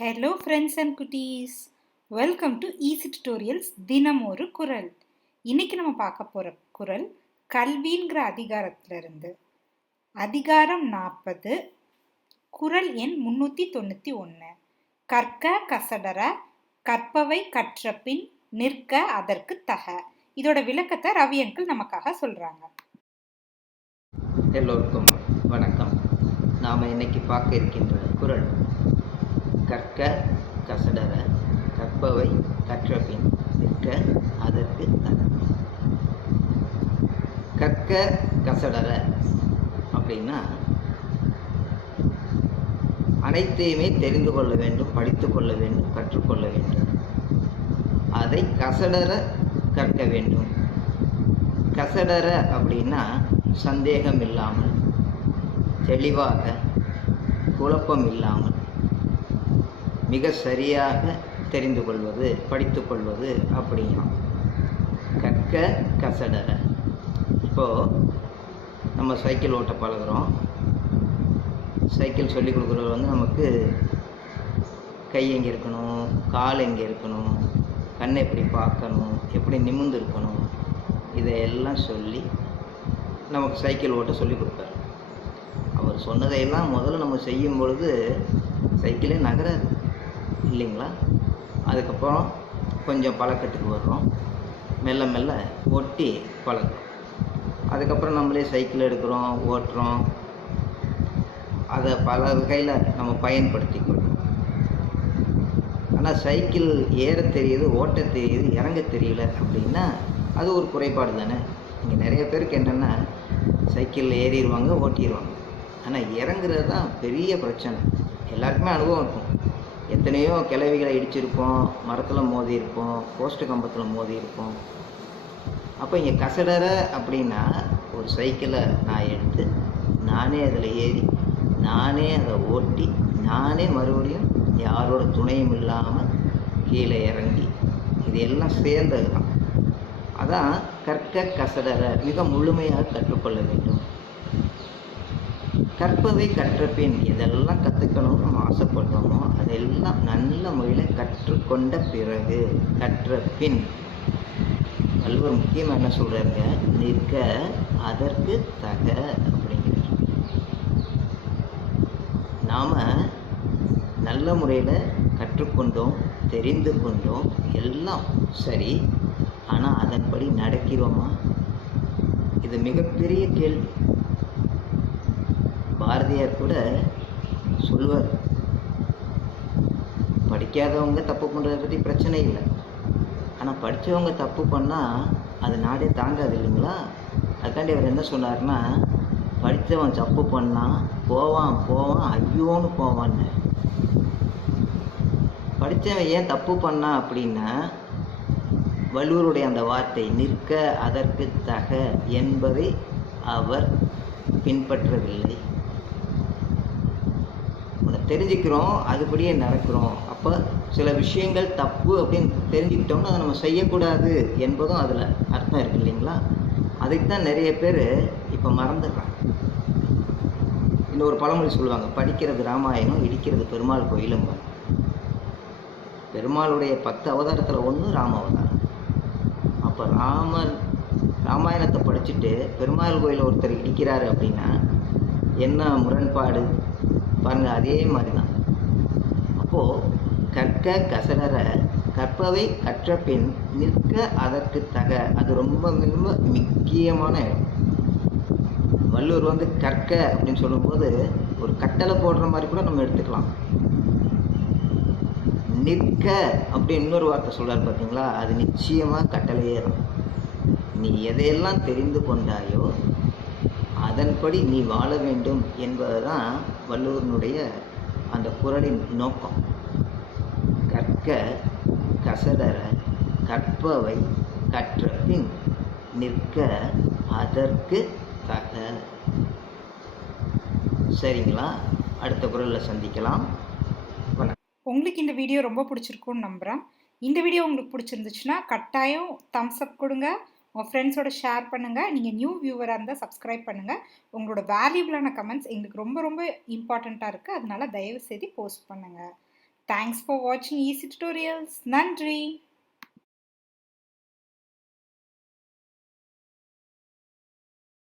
Hello friends and cuties. Welcome to Easy Tutorials தினம் ஒரு குறள். இன்னைக்கு நம்ம பார்க்க போற குறள் கல்விங்கிற அதிகாரத்துல இருந்து. அதிகாரம் 40, குறள் எண் 391. கற்க கசடற, கற்பவை கற்றபின் நிற்க அதற்கு தக. இதோட விளக்கத்தை ரவி அங்கிள் நமக்காக சொல்றாங்க. எல்லோருக்கும் வணக்கம். நாம இன்னைக்கு பார்க்க இருக்கின்ற குறள் கற்க கசடற, கற்பவை கற்றபின் நிற்க அதற்கு தக. கற்க கசடற அப்படின்னா அனைத்தையுமே தெரிந்து கொள்ள வேண்டும், படித்து கொள்ள வேண்டும், கற்றுக்கொள்ள வேண்டும். அதை கசடற கற்க வேண்டும். கசடற அப்படின்னா சந்தேகம் இல்லாமல், தெளிவாக, குழப்பம் இல்லாமல், மிக சரியாக தெரிந்து கொள்வது, படித்து கொள்வது அப்படின்னா கற்க கசடற. இப்போது நம்ம சைக்கிள் ஓட்ட பழகிறோம். சைக்கிள் சொல்லி கொடுக்குறவர் வந்து நமக்கு கை எங்கே இருக்கணும், கால் எங்கே இருக்கணும், கண்ணை எப்படி பார்க்கணும், எப்படி நிமிர்ந்து இருக்கணும், இதையெல்லாம் சொல்லி நமக்கு சைக்கிள் ஓட்ட சொல்லி கொடுப்பார். அவர் சொன்னதையெல்லாம் முதல்ல நம்ம செய்யும் பொழுது சைக்கிளே நகராது இல்லைங்களா? அதுக்கப்புறம் கொஞ்சம் பழக்கத்துக்கு வர்றோம், மெல்ல மெல்ல ஓட்டி பழகிறோம். அதுக்கப்புறம் நம்மளே சைக்கிள் எடுக்கிறோம், ஓட்டுறோம், அதை பல வகையில் நம்ம பயன்படுத்திக்கொள்கிறோம். ஆனால் சைக்கிள் ஏற தெரியுது, ஓட்ட தெரியுது, இறங்க தெரியல அப்படின்னா அது ஒரு குறைபாடு தானே. இங்கே நிறைய பேருக்கு என்னென்னா சைக்கிளில் ஏறிடுவாங்க, ஓட்டிடுவாங்க, ஆனால் இறங்குறது தான் பெரிய பிரச்சனை. எல்லாருக்குமே அனுபவம் இருக்கும். எத்தனையோ கிளவிகளை இடிச்சிருப்போம், மரத்தில் மோதி இருப்போம், போஸ்ட்டு கம்பத்தில் மோதி இருப்போம். அப்போ இங்கே கசடற அப்படின்னா ஒரு சைக்கிளை நான் எடுத்து நானே அதில் ஏறி, நானே அதை ஓட்டி, நானே மறுபடியும் யாரோட துணையும் இல்லாமல் கீழே இறங்கி, இது எல்லாம் சேர்ந்தது தான். அதான் கற்க கசடற, மிக முழுமையாக கற்றுக்கொள்ள வேண்டும். கற்பவை கற்றபின், இதெல்லாம் கற்றுக்கணும்னு நம்ம ஆசைப்படுறோமோ அதெல்லாம் நல்ல முறையில் கற்றுக்கொண்ட பிறகு, கற்ற பின் வள்ளுவர் முக்கியமாக என்ன சொல்கிறாருங்க, நிற்க அதற்கு தக அப்படிங்கிறார். நாம் நல்ல முறையில் கற்றுக்கொண்டோம், தெரிந்து கொண்டோம், எல்லாம் சரி. ஆனால் அதன்படி நடக்கிறோமா? இது மிகப்பெரிய கேள்வி. பாரதியார் கூட சொல்வார், படிக்காதவங்க தப்பு பண்ணுறதை பற்றி பிரச்சனை இல்லை, ஆனால் படித்தவங்க தப்பு பண்ணால் அது நாடே தாங்காது இல்லைங்களா? அதுக்காண்டி அவர் என்ன சொன்னார்னா, படித்தவன் தப்பு பண்ணால் போவான் போவான் ஐயோன்னு போவான்னு. படித்தவன் ஏன் தப்பு பண்ணான் அப்படின்னா, வள்ளுவருடைய அந்த வார்த்தை நிற்க அதற்கு தக என்பதை அவர் பின்பற்றவில்லை. தெரிஞ்சுக்கிறோம், அதுபடியே நடக்கிறோம். அப்போ சில விஷயங்கள் தப்பு அப்படின்னு தெரிஞ்சுக்கிட்டோம்னா அதை நம்ம செய்யக்கூடாது என்பதும் அதில் அர்த்தம் இருக்குது இல்லைங்களா? அதைத்தான் நிறைய பேர் இப்போ மறந்துடுறாங்க. இன்னொரு பழமொழி சொல்லுவாங்க, படிக்கிறது ராமாயணம், இடிக்கிறது பெருமாள் கோயிலும். பெருமாளுடைய 10 அவதாரத்தில் ஒன்று ராம அவதாரம். அப்போ ராமாயணத்தை படிச்சுட்டு பெருமாள் கோயில் ஒருத்தர் இடிக்கிறாரு அப்படின்னா என்ன முரண்பாடு பாருங்க. அதே மாதிரி தான். அப்போது கற்க கசடற, கற்பவை கற்ற பின் நிற்க அதற்கு தக, அது ரொம்ப ரொம்ப முக்கியமான இடம். வள்ளுவர் வந்து கற்க அப்படின்னு சொல்லும்போது ஒரு கட்டளை போடுற மாதிரி கூட நம்ம எடுத்துக்கலாம். நிற்க அப்படின்னு இன்னொரு வார்த்தை சொல்றாரு பார்த்தீங்களா, அது நிச்சயமாக கட்டளையே தான். நீ எதையெல்லாம் தெரிந்து கொண்டாயோ அதன்படி நீ வாழ வேண்டும் என்பதுதான் வள்ளுவனுடைய அந்த குறளின் நோக்கம். கற்க கசடற, கற்பவை கற்ற பின் நிற்க அதற்கு தக. சரிங்களா? அடுத்த குறளில் சந்திக்கலாம். உங்களுக்கு இந்த வீடியோ ரொம்ப பிடிச்சிருக்கும்னு நம்புகிறேன். இந்த வீடியோ உங்களுக்கு பிடிச்சிருந்துச்சுன்னா கட்டாயம் தம்ஸ் அப் கொடுங்க, உங்கள் ஃப்ரெண்ட்ஸோட ஷேர் பண்ணுங்கள். நீங்கள் நியூ வியூவராக இருந்தால் சப்ஸ்கிரைப் பண்ணுங்கள். உங்களோட வேல்யூபிளான கமெண்ட்ஸ் எங்களுக்கு ரொம்ப ரொம்ப இம்பார்ட்டண்ட்டாக இருக்குது. அதனால தயவு செய்து போஸ்ட் பண்ணுங்கள். தேங்க்ஸ் ஃபார் வாட்சிங் ஈஸி டியூட்டோரியல்ஸ். நன்றி.